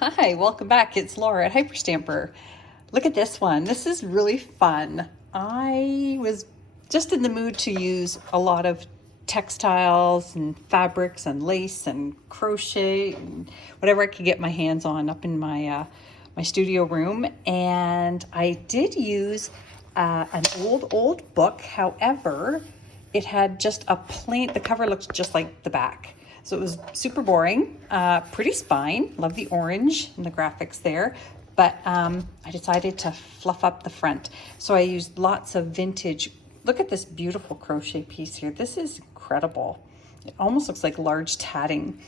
Hi, welcome back. It's Laura at Hyperstamper. Look at this one. This is really fun. I was just in the mood to use a lot of textiles and fabrics and lace and crochet and whatever I could get my hands on up in my studio room. And I did use an old book. However, it had just a plain, the cover looked just like the back. So it was super boring, pretty spine. Love the orange and the graphics there. But I decided to fluff up the front. So I used lots of vintage. Look at this beautiful crochet piece here. This is incredible. It almost looks like large tatting.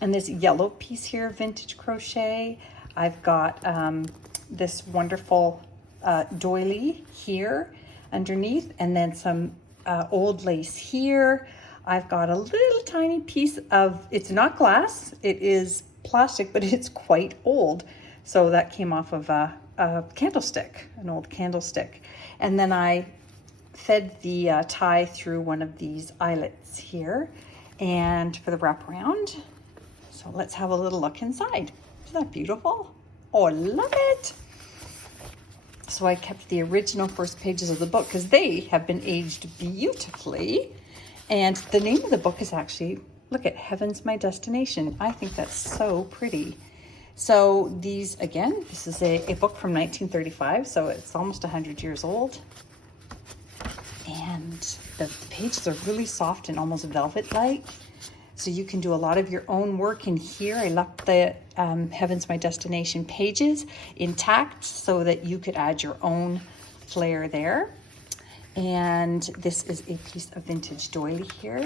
And this yellow piece here, vintage crochet. I've got this wonderful doily here underneath, and then some old lace here. I've got a little tiny piece of, it's not glass, it is plastic, but it's quite old. So that came off of a candlestick, an old candlestick. And then I fed the tie through one of these eyelets here and for the wraparound. So let's have a little look inside. Isn't that beautiful? Oh, I love it. So I kept the original first pages of the book because they have been aged beautifully. And the name of the book is actually, look at Heaven's My Destination. I think that's so pretty. So these, again, this is a book from 1935, so it's almost 100 years old. And the pages are really soft and almost velvet-like. So you can do a lot of your own work in here. I left the Heaven's My Destination pages intact so that you could add your own flair there. And this is a piece of vintage doily here.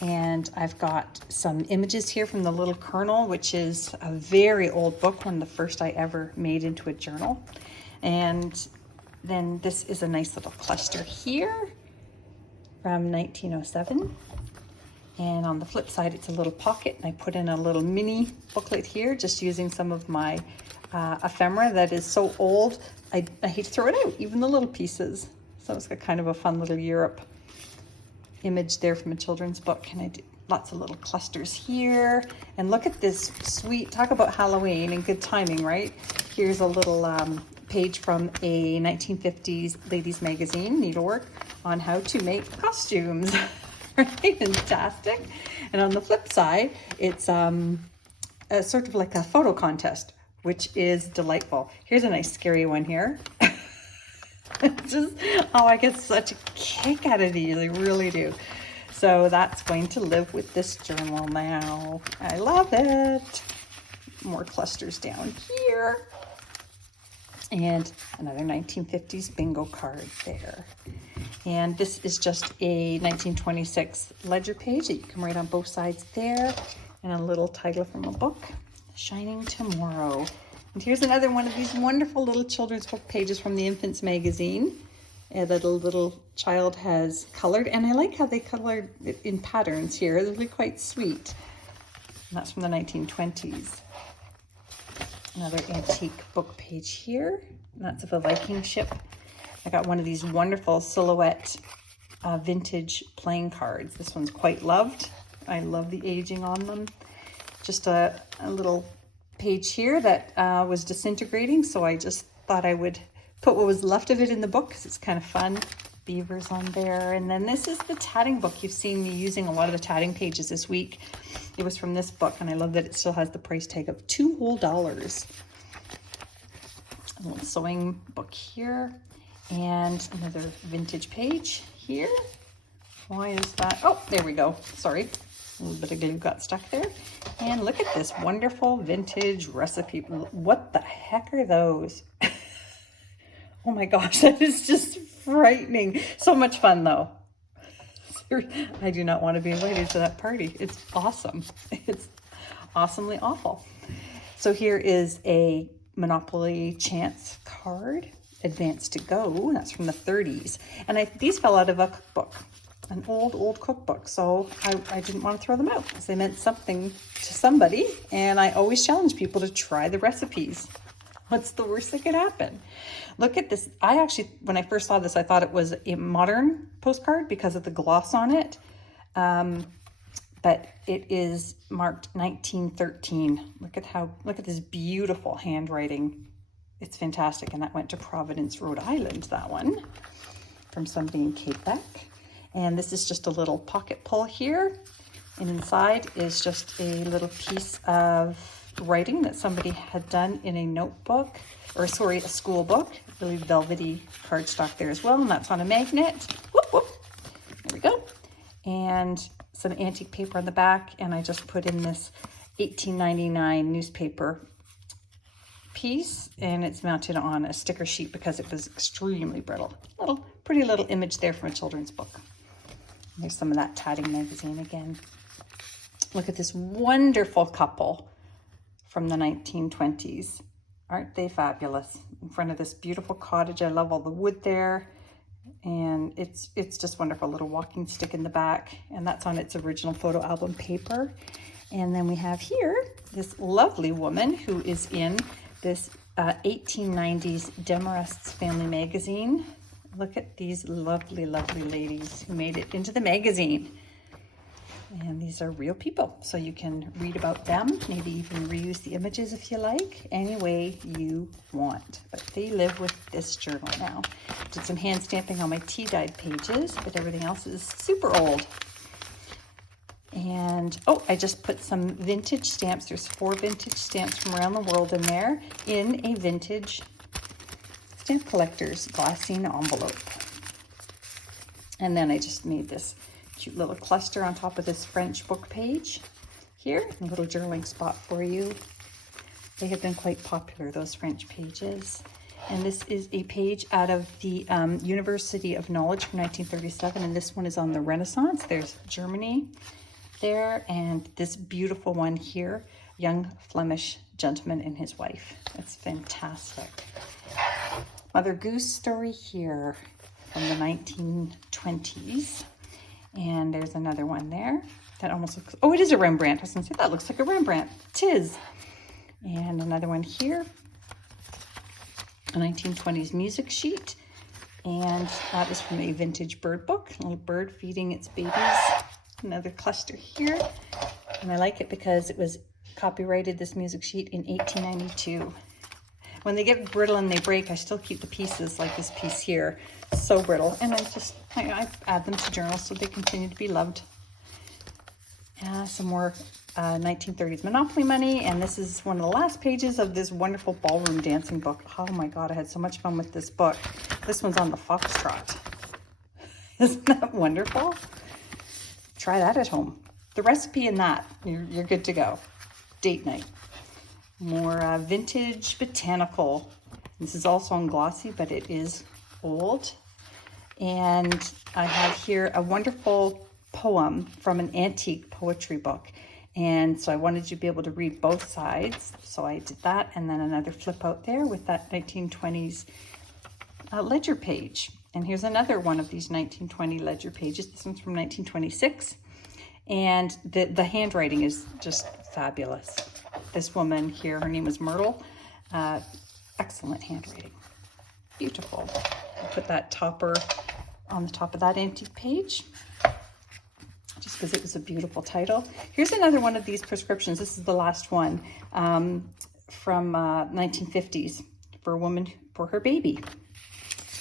And I've got some images here from the Little Colonel, which is a very old book, one of the first I ever made into a journal. And then this is a nice little cluster here from 1907. And on the flip side, it's a little pocket, and I put in a little mini booklet here, just using some of my ephemera that is so old, I hate to throw it out, even the little pieces. So it's got kind of a fun little Europe image there from a children's book. And I did lots of little clusters here. And look at this sweet, talk about Halloween and good timing, right? Here's a little page from a 1950s ladies magazine, needlework, on how to make costumes. Right? Fantastic. And on the flip side, it's a sort of like a photo contest, which is delightful. Here's a nice scary one here. Just, oh, I get such a kick out of these, I really do. So that's going to live with this journal now. I love it. More clusters down here. And another 1950s bingo card there. And this is just a 1926 ledger page that you can write on both sides there. And a little title from a book, Shining Tomorrow. And here's another one of these wonderful little children's book pages from the Infants magazine that a little child has colored. And I like how they colored it in patterns here. They're really quite sweet. And that's from the 1920s. Another antique book page here. And that's of a Viking ship. I got one of these wonderful silhouette vintage playing cards. This one's quite loved. I love the aging on them. Just a little page here that was disintegrating, so I just thought I would put what was left of it in the book because it's kind of fun. Beavers on there. And then this is the tatting book. You've seen me using a lot of the tatting pages this week. It was from this book, and I love that it still has the price tag of $2 whole. A little sewing book here, and another vintage page here. Why is that? Oh, there we go. Sorry. A little bit of glue got stuck there. And look at this wonderful vintage recipe. What the heck are those? Oh my gosh, that is just frightening. So much fun though. I do not want to be invited to that party. It's awesome. It's awesomely awful. So here is a Monopoly Chance card, Advance to Go. That's from the 30s. And these fell out of a cookbook. An old cookbook, so I didn't want to throw them out because they meant something to somebody, and I always challenge people to try the recipes. What's the worst that could happen? Look at this. I actually, when I first saw this, I thought it was a modern postcard because of the gloss on it. but it is marked 1913. Look at this beautiful handwriting. It's fantastic. And that went to Providence, Rhode Island, that one, from somebody in Quebec. And this is just a little pocket pull here. And inside is just a little piece of writing that somebody had done in a notebook, or sorry, a school book. Really velvety cardstock there as well. And that's on a magnet. Whoop, whoop. There we go. And some antique paper on the back. And I just put in this 1899 newspaper piece, and it's mounted on a sticker sheet because it was extremely brittle. Pretty little image there from a children's book. There's some of that tatting magazine again. Look at this wonderful couple from the 1920s. Aren't they fabulous? In front of this beautiful cottage. I love all the wood there. And it's just wonderful. Little walking stick in the back. And that's on its original photo album paper. And then we have here this lovely woman who is in this 1890s Demarest's Family Magazine. Look at these lovely, lovely ladies who made it into the magazine. And these are real people, so you can read about them, maybe even reuse the images if you like, any way you want. But they live with this journal now. Did some hand stamping on my tea-dyed pages, but everything else is super old. And, oh, I just put some vintage stamps. There's 4 vintage stamps from around the world in there in a vintage stamp collector's glassine envelope. And then I just made this cute little cluster on top of this French book page here. A little journaling spot for you. They have been quite popular, those French pages. And this is a page out of the University of Knowledge from 1937. And this one is on the Renaissance. There's Germany there, and this beautiful one here, young Flemish gentleman and his wife. That's fantastic. Mother Goose story here from the 1920s. And there's another one there that almost looks, oh, it is a Rembrandt. I was gonna say that looks like a Rembrandt. Tis. And another one here, a 1920s music sheet. And that is from a vintage bird book, a little bird feeding its babies. Another cluster here. And I like it because it was copyrighted, this music sheet, in 1892. When they get brittle and they break, I still keep the pieces like this piece here. So brittle. And I add them to journals so they continue to be loved. Some more 1930s Monopoly money. And this is one of the last pages of this wonderful ballroom dancing book. Oh my God, I had so much fun with this book. This one's on the foxtrot. Isn't that wonderful? Try that at home. The recipe in that, you're good to go. Date night. More vintage botanical. This is also on glossy, but it is old. And I have here a wonderful poem from an antique poetry book. And so I wanted you to be able to read both sides. So I did that, and then another flip out there with that 1920s ledger page. And here's another one of these 1920 ledger pages. This one's from 1926. And the handwriting is just fabulous. This woman here, her name is Myrtle. Excellent handwriting. Beautiful. I'll put that topper on the top of that antique page, just because it was a beautiful title. Here's another one of these prescriptions. This is the last one from 1950s for a woman, for her baby.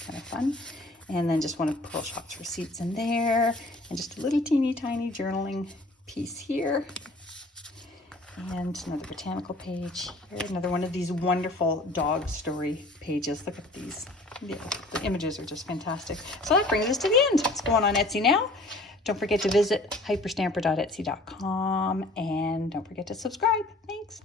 Kind of fun. And then just one of Pearl Shop's receipts in there, and just a little teeny tiny journaling piece here. And another botanical page here. Another one of these wonderful dog story pages. Look at these. The images are just fantastic. So that brings us to the end. Let's go on Etsy now. Don't forget to visit hyperstamper.etsy.com, and don't forget to subscribe. Thanks.